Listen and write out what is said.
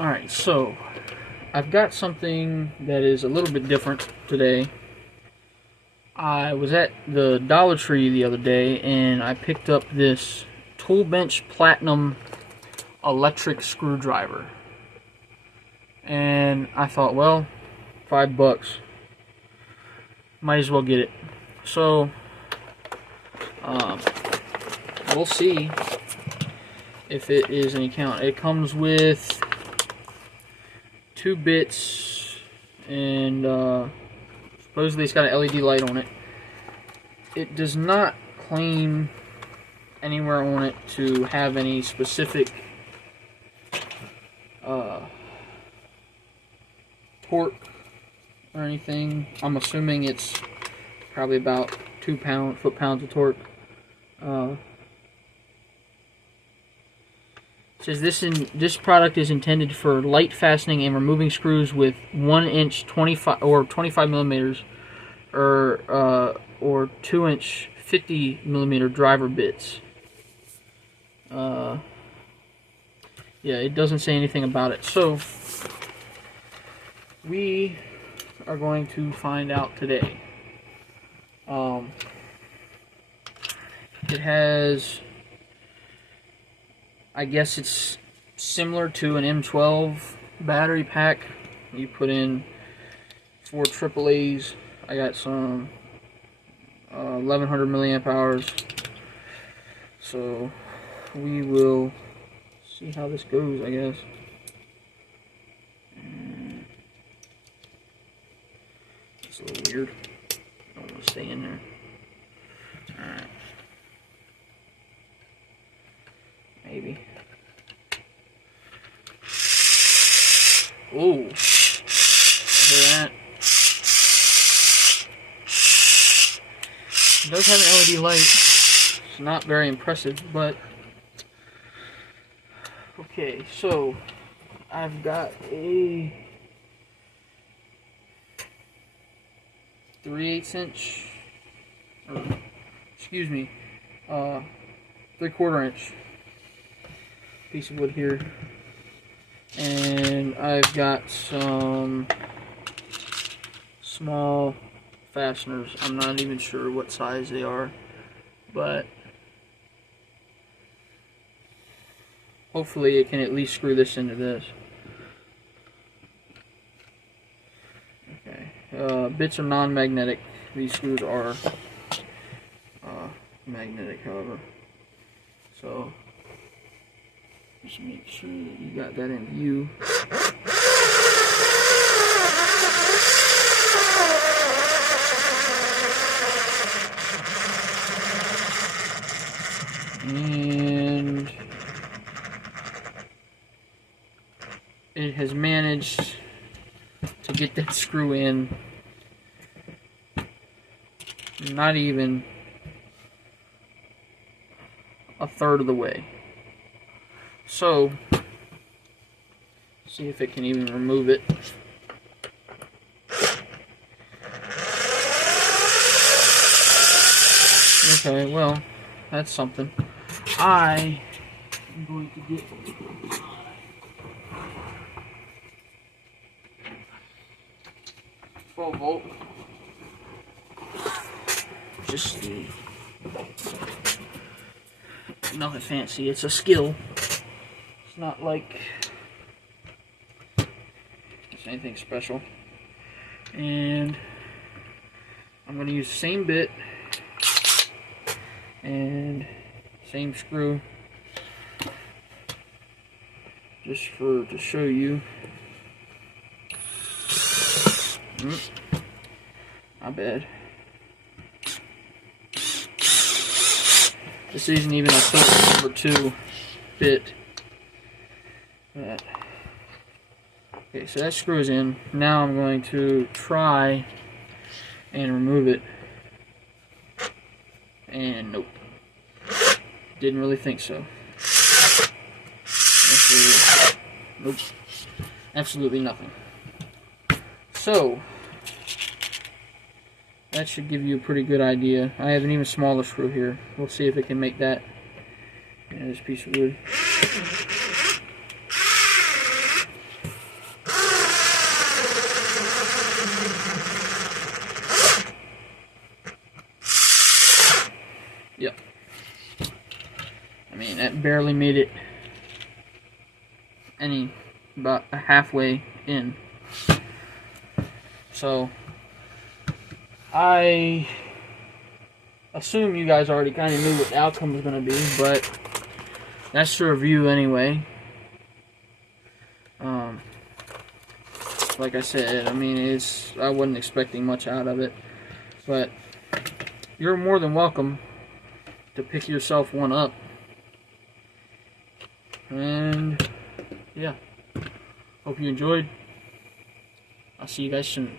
Alright, so I've got something that is a little bit different today. I was at the Dollar Tree the other day and I picked up this Toolbench Platinum electric screwdriver. And I thought, well, $5. Might as well get it. So, we'll see if it is any count. It comes with 2 bits and supposedly it's got an LED light on it. It does not claim anywhere on it to have any specific torque or anything. I'm assuming it's probably about 2 foot-pounds of torque. It says this product is intended for light fastening and removing screws with 1-inch 25 millimeters or 2-inch 50 millimeter driver bits. Yeah, it doesn't say anything about it. So we are going to find out today. It has, I guess it's similar to an M12 battery pack. You put in 4 AAAs. I got some 1100 milliamp hours. So we will see how this goes, I guess. It's a little weird. I don't want to stay in there. Alright. Maybe. Ooh. Hear that? It does have an LED light. It's not very impressive, but okay, so I've got a 3/8 inch, or excuse me, 3/4 inch piece of wood here, and I've got some small fasteners. I'm not even sure what size they are, but hopefully it can at least screw this into this. Okay, bits are non-magnetic. These screws are magnetic, however. So just make sure that you got that in view. And it has managed to get that screw in not even a third of the way. So, see if it can even remove it. Okay, well, that's something. I am going to get 12 volt. Just nothing fancy. It's a skill. It's not like it's anything special. And I'm going to use the same bit and same screw just to show you. Not bad. This isn't even a Phillips number 2 bit. Okay, so that screws in. Now I'm going to try and remove it. And nope. Didn't really think so. Nope. Absolutely nothing. So that should give you a pretty good idea. I have an even smaller screw here. We'll see if it can make that. And this piece of wood. that barely made it about halfway in. So I assume you guys already kind of knew what the outcome was going to be, but that's the review anyway. Like I said, I mean, I wasn't expecting much out of it, but you're more than welcome to pick yourself one up. And yeah, hope you enjoyed. I'll see you guys soon.